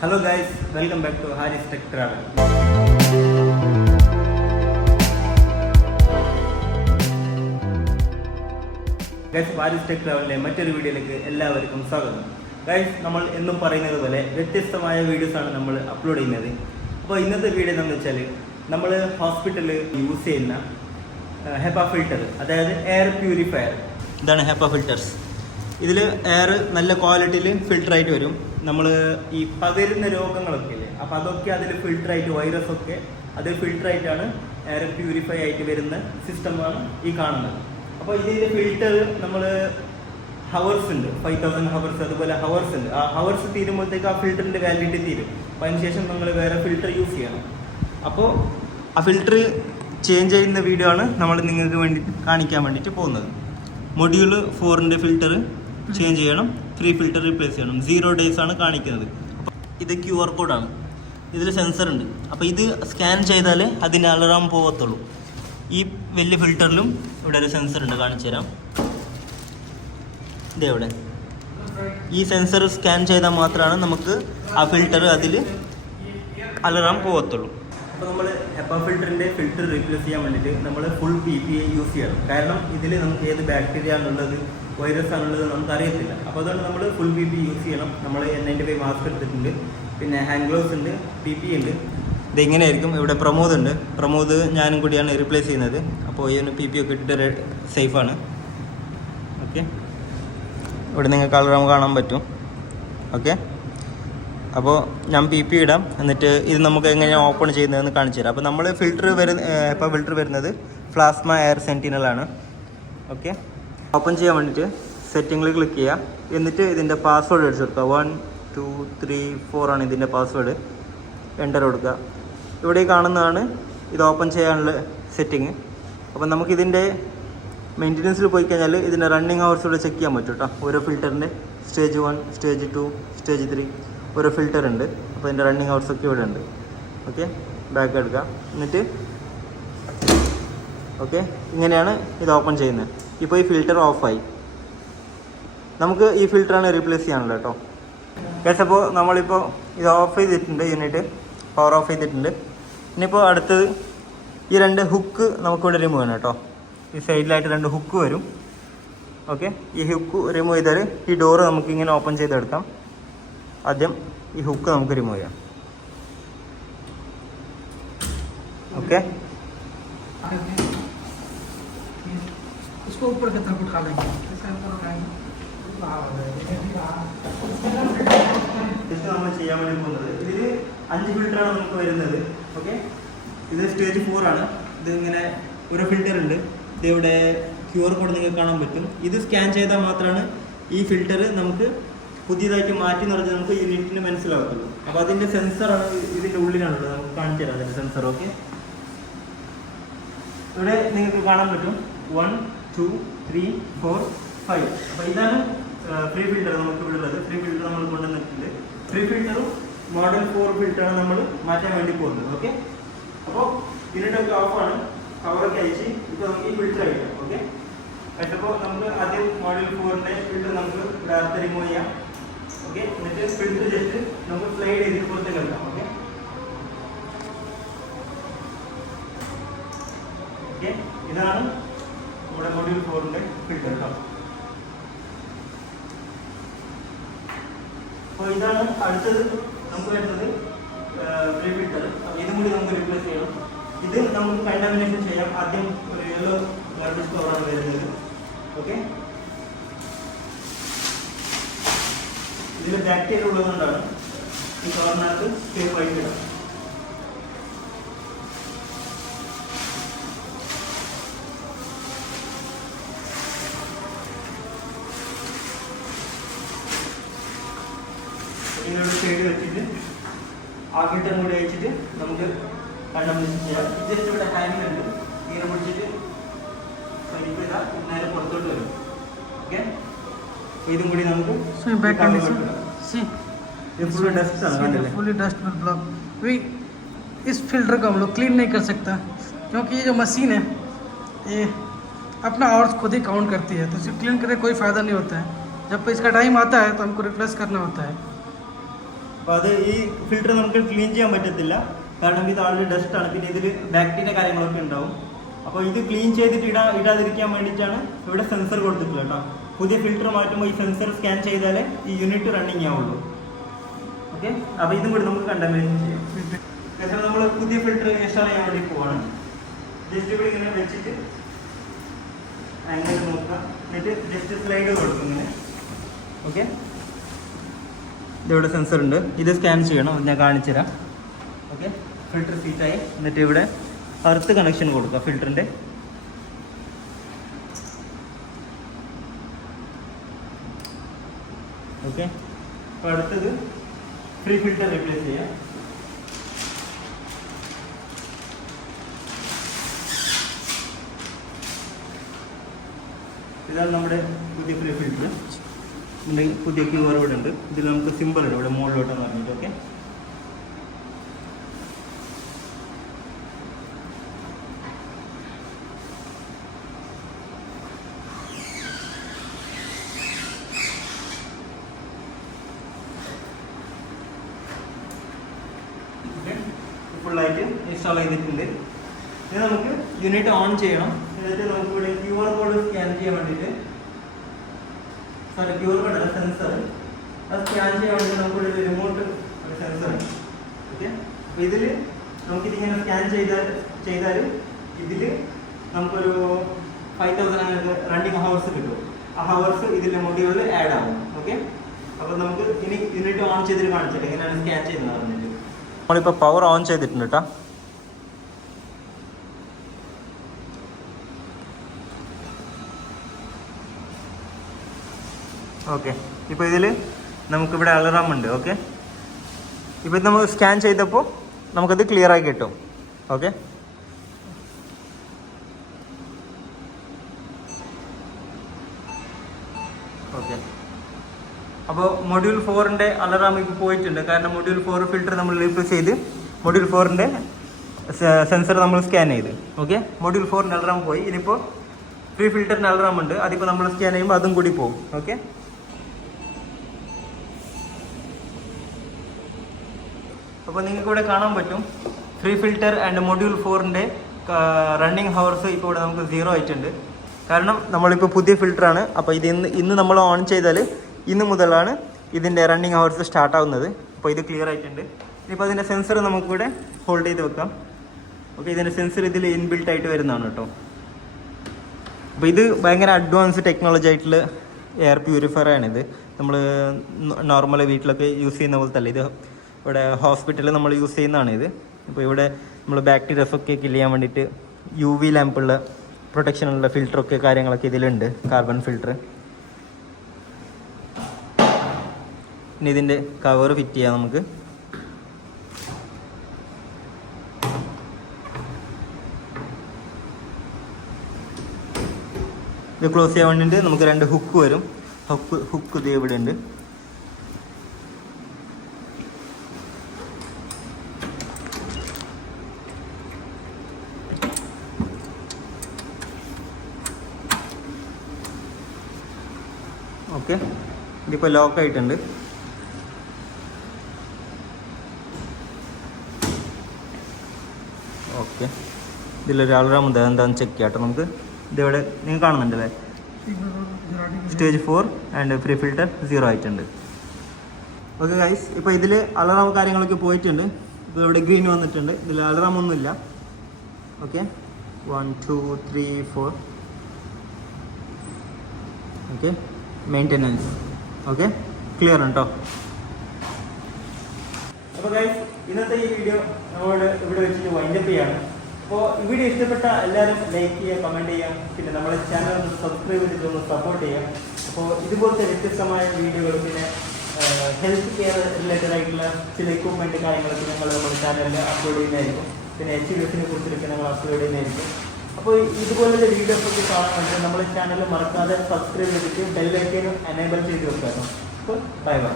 Hello guys, welcome back to Haris Tech Travel. Guys Haris tech ട്രാവലിലെ മറ്റൊരു വീഡിയോയിലേക്ക് എല്ലാവർക്കും സ്വാഗതം. ഗൈസ് നമ്മൾ എന്നും പറയുന്നത് പോലെ വ്യത്യസ്തമായ വീഡിയോസാണ് നമ്മൾ അപ്ലോഡ് ചെയ്യുന്നത്. അപ്പോൾ ഇന്നത്തെ വീഡിയോ എന്താണെന്ന് വെച്ചാൽ നമ്മൾ ഹോസ്പിറ്റലിൽ യൂസ് ചെയ്യുന്ന ഹെപ്പ ഫിൽറ്റർ, അതായത് എയർ പ്യൂരിഫയർ. ഇതാണ് ഹെപ്പ ഫിൽറ്റേഴ്സ്. ഇതിൽ എയർ നല്ല ക്വാളിറ്റിയിൽ ഫിൽറ്ററായിട്ട് വരും. നമ്മൾ ഈ പകരുന്ന രോഗങ്ങളൊക്കെ ഇല്ലേ, അപ്പോൾ അതൊക്കെ അതിൽ ഫിൽറ്ററായിട്ട്, വൈറസ് ഒക്കെ അതിൽ ഫിൽറ്ററായിട്ടാണ് എയർ പ്യൂരിഫൈ ആയിട്ട് വരുന്ന സിസ്റ്റമാണ് ഈ കാണുന്നത്. അപ്പോൾ ഇതിൻ്റെ ഫിൽറ്റർ നമ്മൾ ഹവേഴ്സ് ഉണ്ട്, 5000 ഹവേഴ്സ്, അതുപോലെ ഹവേഴ്സ് ഉണ്ട്. ആ ഹവേഴ്സ് തീരുമ്പോഴത്തേക്ക് ആ ഫിൽറ്ററിൻ്റെ വാലിഡിറ്റി തീരും. അപ്പോൾ അതിന് ശേഷം നമ്മൾ വേറെ ഫിൽറ്റർ യൂസ് ചെയ്യണം. അപ്പോൾ ആ ഫിൽറ്റർ ചേഞ്ച് ചെയ്യുന്ന വീഡിയോ ആണ് നമ്മൾ നിങ്ങൾക്ക് വേണ്ടി കാണിക്കാൻ വേണ്ടിയിട്ട് പോകുന്നത്. മൊഡ്യൂൾ 4ൻ്റെ ഫിൽറ്റർ ചേഞ്ച് ചെയ്യണം, 3 ഫിൽറ്റർ റീപ്ലേസ് ചെയ്യണം. 0 days ആണ് കാണിക്കുന്നത്. അപ്പോൾ ഇത് QR കോഡാണ്, ഇതിൽ സെൻസർ ഉണ്ട്. അപ്പോൾ ഇത് സ്കാൻ ചെയ്താലേ അതിന് അലറാം പോകത്തുള്ളൂ. ഈ വലിയ ഫിൽറ്ററിലും ഇവിടെ ഒരു സെൻസർ ഉണ്ട്, കാണിച്ചു തരാം. ഇതെവിടെ ഈ സെൻസർ സ്കാൻ ചെയ്താൽ മാത്രമാണ് നമുക്ക് ആ ഫിൽറ്റർ അതിൽ അലറാം പോകത്തുള്ളൂ. അപ്പോൾ നമ്മൾ ഹെപ്പ ഫിൽറ്ററിൻ്റെ ഫിൽറ്റർ റീപ്ലേസ് ചെയ്യാൻ വേണ്ടിയിട്ട് നമ്മൾ ഫുൾ PPE യൂസ് ചെയ്യണം. കാരണം ഇതിൽ നമുക്ക് ഏത് ബാക്ടീരിയ ആണുള്ളത്, വൈറസ് ആണുള്ളത് നമുക്ക് അറിയത്തില്ല. അപ്പോൾ അതുകൊണ്ട് നമ്മൾ ഫുൾ PPE യൂസ് ചെയ്യണം. നമ്മൾ N95 മാസ്ക് എടുത്തിട്ടുണ്ട്, പിന്നെ ഹാൻഡ് ഗ്ലൗസ് ഉണ്ട്, PPE ഉണ്ട്. ഇതെങ്ങനെയായിരിക്കും. ഇവിടെ പ്രമോദ് ഞാനും കൂടിയാണ് റീപ്ലേസ് ചെയ്യുന്നത്. അപ്പോൾ ഇവന് PPE ഒക്കെ ഇട്ടിട്ട് സേഫാണ്. ഓക്കെ, ഇവിടെ നിങ്ങൾക്ക് അലറാം കാണാൻ പറ്റും. ഓക്കെ, അപ്പോൾ ഞാൻ PPE ഇടാം, എന്നിട്ട് ഇത് നമുക്ക് എങ്ങനെയാണ് ഓപ്പൺ ചെയ്യുന്നതെന്ന് കാണിച്ചു തരാം. അപ്പോൾ നമ്മൾ ഫിൽറ്റർ വരുന്നത് പ്ലാസ്മ എയർ സെൻറ്റിനലാണ്. ഓക്കെ, ഓപ്പൺ ചെയ്യാൻ വേണ്ടിയിട്ട് സെറ്റിങ്ങിൽ ക്ലിക്ക് ചെയ്യുക. എന്നിട്ട് ഇതിൻ്റെ പാസ്വേഡ് അടിച്ചു കൊടുക്കുക. 1 2 3 4 ആണ് ഇതിൻ്റെ പാസ്വേഡ്. എൻ്റർ കൊടുക്കുക. ഇവിടെ കാണുന്നതാണ് ഇത് ഓപ്പൺ ചെയ്യാനുള്ള സെറ്റിങ്. അപ്പോൾ നമുക്കിതിൻ്റെ മെയിൻ്റനൻസിൽ പോയി കഴിഞ്ഞാൽ ഇതിൻ്റെ റണ്ണിങ് ഹവേഴ്സ് ഇവിടെ ചെക്ക് ചെയ്യാൻ പറ്റും കേട്ടോ. ഓരോ ഫിൽറ്ററിൻ്റെ സ്റ്റേജ് 1, സ്റ്റേജ് 2, സ്റ്റേജ് 3 ഓരോ ഫിൽറ്റർ ഉണ്ട്. അപ്പോൾ ഇതിൻ്റെ റണ്ണിങ് ഹവേഴ്സൊക്കെ ഇവിടെ ഉണ്ട്. ഓക്കെ, ബാക്ക് എടുക്കുക. എന്നിട്ട് ഓക്കെ, ഇങ്ങനെയാണ് ഇത് ഓപ്പൺ ചെയ്യുന്നത്. ഇപ്പോൾ ഈ ഫിൽറ്റർ ഓഫായി. നമുക്ക് ഈ ഫിൽറ്ററാണ് റീപ്ലേസ് ചെയ്യാനുള്ളത് കേട്ടോ. ഗൈസ്, അപ്പോൾ നമ്മളിപ്പോൾ ഇത് ഓഫ് ചെയ്തിട്ടുണ്ട്, യൂണിറ്റ് പവർ ഓഫ് ചെയ്തിട്ടുണ്ട്. ഇനിയിപ്പോൾ അടുത്തത് ഈ 2 ഹുക്ക് നമുക്കിവിടെ റിമൂവ് ചെയ്യണം കേട്ടോ. ഈ സൈഡിലായിട്ട് 2 ഹുക്ക് വരും. ഓക്കെ, ഈ ഹുക്ക് റിമൂവ് ചെയ്താൽ ഈ ഡോറ് നമുക്കിങ്ങനെ ഓപ്പൺ ചെയ്തെടുക്കാം. ആദ്യം ഈ ഹുക്ക് നമുക്ക് റിമൂവ് ചെയ്യാം. ഓക്കെ, इसको ऊपर की तरफ उठा लेंगे. ജസ്റ്റ് നമ്മൾ ചെയ്യാൻ വേണ്ടി പോകുന്നത്, ഇതിൽ 5 ഫിൽറ്ററാണ് നമുക്ക് വരുന്നത്. ഓക്കെ, ഇത് സ്റ്റേജ് 4 ആണ്. ഇത് ഇങ്ങനെ ഒരു ഫിൽറ്റർ ഉണ്ട്. ഇതിവിടെ QR കോഡ് നിങ്ങൾക്ക് കാണാൻ പറ്റും. ഇത് സ്കാൻ ചെയ്താൽ മാത്രമാണ് ഈ ഫിൽറ്റർ നമുക്ക് പുതിയതായിട്ട് മാറ്റി നിറഞ്ഞ് നമുക്ക് യൂണിറ്റിന് മനസ്സിലാകത്തുള്ളൂ. അപ്പോൾ അതിൻ്റെ സെൻസറാണ് ഇതിൻ്റെ ഉള്ളിലാണുള്ളത്. നമുക്ക് കാണിച്ചു തരാം അതിൻ്റെ സെൻസർ. ഓക്കെ, ഇവിടെ നിങ്ങൾക്ക് കാണാൻ പറ്റും 1 2 3 4 5. അപ്പോൾ ഇതാണ് ഫ്രീ ഫിൽറ്റർ നമുക്ക് ഇവിടെ ഉള്ളത്. ഫ്രീ ഫിൽറ്റർ നമ്മൾ കൊണ്ടുവന്നിട്ടുണ്ട്. ഫ്രീ ഫിൽറ്ററും മോഡൽ 4 ഫിൽറ്ററാണ് നമ്മൾ മാറ്റാൻ വേണ്ടി പോകുന്നത്. ഓക്കെ, അപ്പോൾ യൂണിറ്റൊക്കെ ഓഫാണ്, കവറൊക്കെ അയച്ച് ഇപ്പോൾ നമുക്ക് ഈ ഫിൽറ്റർ അയക്കാം. ഓക്കെ, അപ്പോൾ നമുക്ക് ആദ്യം മോഡൽ 4ൻ്റെ ഫിൽറ്റർ നമുക്ക് ഇവിടെ അടുത്ത് റിമൂവ് ചെയ്യാം. ഓക്കെ, എന്നിട്ട് ഫിൽറ്റർ ജസ്റ്റ് നമുക്ക് സ്ലൈഡ് ചെയ്തിട്ട് പുറത്തേക്ക് എടുക്കാം. ഓക്കെ, ഓക്കെ, ഇതാണ് നമ്മുടെ മൊഡ്യൂൾ 4ൻ്റെ ഫിൽറ്റർ കേട്ടോ. അപ്പോൾ ഇതാണ് അടുത്തത് നമുക്ക് വരുന്നത് ഫ്രീ ഫിൽറ്റർ. ഇതും കൂടി നമുക്ക് റീപ്ലേസ് ചെയ്യണം. ഇത് നമുക്ക് കണ്ടാമിനേഷൻ ചെയ്യാം. ആദ്യം ഒരു യെല്ലോ ഗാർബേജ് കവറാണ് വരുന്നത്. ഓക്കെ, ഇതിൽ ബാക്ടീരിയ ഉള്ളതുകൊണ്ടാണ് ഈ കവറിനകത്ത് സേഫ് ആയിട്ട് ഇടാം. ഇങ്ങനൊരു ഷെയ്ഡ് വെച്ചിട്ട് ആ ഫിൽറ്ററും കൂടി അയച്ചിട്ട് നമുക്ക് കണ്ടംപ്ലേഷൻ ചെയ്യാം. ജസ്റ്റ് ഇവിടെ ഹാൻഡിൽ ഉണ്ട്, ഇങ്ങനെ പിടിച്ചിട്ട് സ്വൈപ്പ് ചെയ്താൽ നേരെ പുറത്തോട്ട് വരും. ഓക്കെ, ഇതും കൂടി നമുക്ക് फुल डस्ट फुली डस्ट में ब्लॉक भी. इस फिल्टर को हम लोग क्लीन नहीं कर सकता, क्योंकि ये जो मशीन है ये अपना आवर्स खुद ही काउंट करती है. तो इसे क्लीन करने कोई फ़ायदा नहीं होता है. जब इसका टाइम आता है तो हमको रिप्लेस करना होता है. അപ്പോൾ അത് ഈ ഫിൽറ്റർ നമുക്ക് ക്ലീൻ ചെയ്യാൻ പറ്റത്തില്ല, കാരണം ഇത് ആളുടെ ഡസ്റ്റാണ്, പിന്നെ ഇതിൽ ബാക്ടീരിയ കാര്യങ്ങളൊക്കെ ഉണ്ടാവും. അപ്പോൾ ഇത് ക്ലീൻ ചെയ്തിട്ട് ഇടാതിരിക്കാൻ വേണ്ടിയിട്ടാണ് ഇവിടെ സെൻസർ കൊടുത്തിട്ടുള്ളത് കേട്ടോ. പുതിയ ഫിൽറ്റർ മാറ്റുമ്പോൾ ഈ സെൻസർ സ്കാൻ ചെയ്താലേ ഈ യൂണിറ്റ് റണ്ണിങ് ആവുള്ളൂ. ഓക്കെ, അപ്പോൾ ഇതും കൂടി നമുക്ക് കണ്ടമാനേറ്റ് ചെയ്യാം. ശേഷം നമ്മൾ പുതിയ ഫിൽറ്റർ ഇൻസ്റ്റാൾ ചെയ്യാൻ വേണ്ടി പോവാണ്. ജസ്റ്റ് ഇവിടെ ഇങ്ങനെ വെച്ചിട്ട് അങ്ങനെ നോക്കാം, എന്നിട്ട് ജസ്റ്റ് സ്ലൈഡ് കൊടുക്കും ഇങ്ങനെ. ഓക്കെ, ഇതിവിടെ സെൻസർ ഉണ്ട്, ഇത് സ്കാൻ ചെയ്യണം, ഞാൻ കാണിച്ചു തരാം. ഓക്കെ, ഫിൽറ്റർ സീറ്റായി. എന്നിട്ട് ഇവിടെ എർത്ത് കണക്ഷൻ കൊടുക്കുക ഫിൽറ്ററിൻ്റെ. ഓക്കെ, അപ്പോൾ അടുത്തത് ഫ്രീ ഫിൽറ്റർ റീപ്ലേസ് ചെയ്യാം. ഇതാണ് നമ്മുടെ പുതിയ ഫ്രീ ഫിൽറ്റർ. പുതിയ QR ഇവിടെ ഉണ്ട്. ഇതിൽ നമുക്ക് സിമ്പിൾ ഉണ്ട് ഇവിടെ മുകളിലോട്ടെന്ന് പറഞ്ഞിട്ട്. ഓക്കെ, ഫുള്ളായിട്ട് ഇൻസ്റ്റാൾ ചെയ്തിട്ടുണ്ട്. ഇനി നമുക്ക് യൂണിറ്റ് ഓൺ ചെയ്യണം. എന്നിട്ട് നമുക്ക് ഇവിടെ QR കോഡ് സ്കാൻ ചെയ്യാൻ വേണ്ടിയിട്ട്, QR കോഡ് അല്ല, സെൻസർ, അത് സ്കാൻ ചെയ്യാൻ വേണ്ടി നമുക്കിവിടെ ഒരു റിമോട്ട് ഒരു സെൻസർ ഉണ്ട്. ഓക്കെ, അപ്പോൾ ഇതിൽ നമുക്കിതിങ്ങനെ സ്കാൻ ചെയ്താൽ ഇതിൽ നമുക്കൊരു 5000 അങ്ങനെ റണ്ണിങ് ഹവേഴ്സ് കിട്ടും. ആ ഹവേഴ്സ് ഇതിൻ്റെ മൊഡ്യൂളിൽ ആഡ് ആവും. ഓക്കെ, അപ്പോൾ നമുക്ക് ഇനി യൂണിറ്റ് ഓൺ ചെയ്തിട്ട് കാണിച്ചിട്ട് എങ്ങനെയാണ് സ്കാൻ ചെയ്യുന്നത് പറഞ്ഞിട്ട്. നമ്മളിപ്പോൾ പവർ ഓൺ ചെയ്തിട്ടുണ്ട് കേട്ടോ. ഓക്കെ, ഇപ്പോൾ ഇതിൽ നമുക്കിവിടെ അലറാം ഉണ്ട്. ഓക്കെ, ഇപ്പോൾ ഇത് നമുക്ക് സ്കാൻ ചെയ്തപ്പോൾ നമുക്കത് ക്ലിയർ ആയി കിട്ടും. ഓക്കെ, ഓക്കെ, അപ്പോൾ മൊഡ്യൂൾ 4ൻ്റെ അലറാം ഇപ്പോൾ പോയിട്ടുണ്ട്. കാരണം മൊഡ്യൂൾ 4 ഫിൽറ്റർ നമ്മൾ റീപ്ലേസ് ചെയ്ത് മൊഡ്യൂൾ 4ൻ്റെ സെൻസർ നമ്മൾ സ്കാൻ ചെയ്ത്. ഓക്കെ, മൊഡ്യൂൾ 4ൻ്റെ അലറാം പോയി. ഇനിയിപ്പോൾ ഫ്രീ ഫിൽറ്ററിൻ്റെ അലറാം ഉണ്ട്, അതിപ്പോൾ നമ്മൾ സ്കാൻ ചെയ്യുമ്പോൾ അതും കൂടി പോകും. ഓക്കെ, അപ്പോൾ നിങ്ങൾക്ക് ഇവിടെ കാണാൻ പറ്റും ഫ്രീ ഫിൽറ്റർ ആൻഡ് മൊഡ്യൂൾ 4ൻ്റെ റണ്ണിങ് ഹവേഴ്സ് ഇപ്പോൾ ഇവിടെ നമുക്ക് 0 ആയിട്ടുണ്ട്. കാരണം നമ്മളിപ്പോൾ പുതിയ ഫിൽറ്ററാണ്. അപ്പോൾ ഇത് ഇന്ന് നമ്മൾ ഓൺ ചെയ്താൽ ഇന്ന് മുതലാണ് ഇതിൻ്റെ റണ്ണിങ് ഹവേഴ്സ് സ്റ്റാർട്ട് ആവുന്നത്. അപ്പോൾ ഇത് ക്ലിയർ ആയിട്ടുണ്ട്. ഇനിയിപ്പോൾ അതിൻ്റെ സെൻസർ നമുക്കിവിടെ ഹോൾഡ് ചെയ്ത് വെക്കാം. ഓക്കെ, ഇതിൻ്റെ സെൻസർ ഇതിൽ ഇൻബിൽട്ട് ആയിട്ട് വരുന്നതാണ് കേട്ടോ. അപ്പോൾ ഇത് ഭയങ്കര അഡ്വാൻസ് ടെക്നോളജി ആയിട്ടുള്ള എയർ പ്യൂരിഫയർ ആണിത്. നമ്മൾ നോർമൽ വീട്ടിലൊക്കെ യൂസ് ചെയ്യുന്ന പോലത്തെ അല്ല, ഇത് ഇവിടെ ഹോസ്പിറ്റലിൽ നമ്മൾ യൂസ് ചെയ്യുന്നതാണ് ഇത്. ഇപ്പോൾ ഇവിടെ നമ്മൾ ബാക്ടീരിയസൊക്കെ കില്ല് ചെയ്യാൻ വേണ്ടിയിട്ട് UV ലാമ്പുള്ള പ്രൊട്ടക്ഷനുള്ള ഫിൽറ്ററൊക്കെ കാര്യങ്ങളൊക്കെ ഇതിലുണ്ട്, കാർബൺ ഫിൽറ്റർ. ഇനി ഇതിൻ്റെ കവർ ഫിറ്റ് ചെയ്യാം നമുക്ക്. ഇത് ക്ലോസ് ചെയ്യാൻ വേണ്ടിയിട്ട് നമുക്ക് 2 ഹുക്ക് വരും. ഹുക്ക് ഇത് ഇവിടെ ഉണ്ട്. ഓക്കെ, ഇതിപ്പോൾ ലോക്ക് ആയിട്ടുണ്ട്. ഓക്കെ, ഇതിലൊരു അലാറം ഉണ്ട്, എന്താണെന്ന് ചെക്ക് ചെയ്യാം കേട്ടോ നമുക്ക്. ഇതിവിടെ നിങ്ങൾ കാണുന്നുണ്ടല്ലേ, സ്റ്റേജ് 4 ആൻഡ് ഫ്രീ ഫിൽറ്റർ 0 ആയിട്ടുണ്ട്. ഓക്കെ ഗൈസ്, ഇപ്പോൾ ഇതിൽ അലാറം കാര്യങ്ങളൊക്കെ പോയിട്ടുണ്ട്. ഇപ്പോൾ ഇവിടെ ഗ്രീൻ വന്നിട്ടുണ്ട്. ഇതിൽ അലാറം ഒന്നുമില്ല. Okay, 1 2 3 4. Okay, maintenance. Okay, clear ഉണ്ടോ? അപ്പോൾ ഗൈസ്, ഇന്നത്തെ ഈ വീഡിയോ നമ്മളോട് ഇവിടെ വെച്ചിട്ട് വൈൻഡപ്പ് ചെയ്യാണ്. അപ്പോൾ ഈ വീഡിയോ ഇഷ്ടപ്പെട്ട എല്ലാവരും ലൈക്ക് ചെയ്യുക, കമൻറ്റ് ചെയ്യാം, പിന്നെ നമ്മുടെ ചാനൽ ഒന്ന് സബ്സ്ക്രൈബ് ചെയ്തിട്ടൊന്ന് സപ്പോർട്ട് ചെയ്യാം. അപ്പോൾ ഇതുപോലത്തെ വ്യത്യസ്തമായ വീഡിയോകൾ, പിന്നെ ഹെൽത്ത് കെയർ റിലേറ്റഡ് ആയിട്ടുള്ള ചില എക്വിപ്മെൻറ്റ് കാര്യങ്ങളൊക്കെ ഞങ്ങൾ നമ്മുടെ ചാനലിൽ അപ്ലോഡ് ചെയ്യുന്നതായിരിക്കും. പിന്നെ HVACനെ കുറിച്ചൊക്കെ ഞങ്ങൾ അപ്ലോഡ് ചെയ്യുന്നതായിരിക്കും. അപ്പോൾ ഇതുപോലത്തെ വീഡിയോസൊക്കെ കാണാൻ വേണ്ടി നമ്മുടെ ചാനൽ മറക്കാതെ സബ്സ്ക്രൈബ് ചെയ്തിട്ട് ബെൽ ഐക്കൺ എനേബിൾ ചെയ്ത് വെക്കാം. അപ്പോൾ ബൈ ബൈ.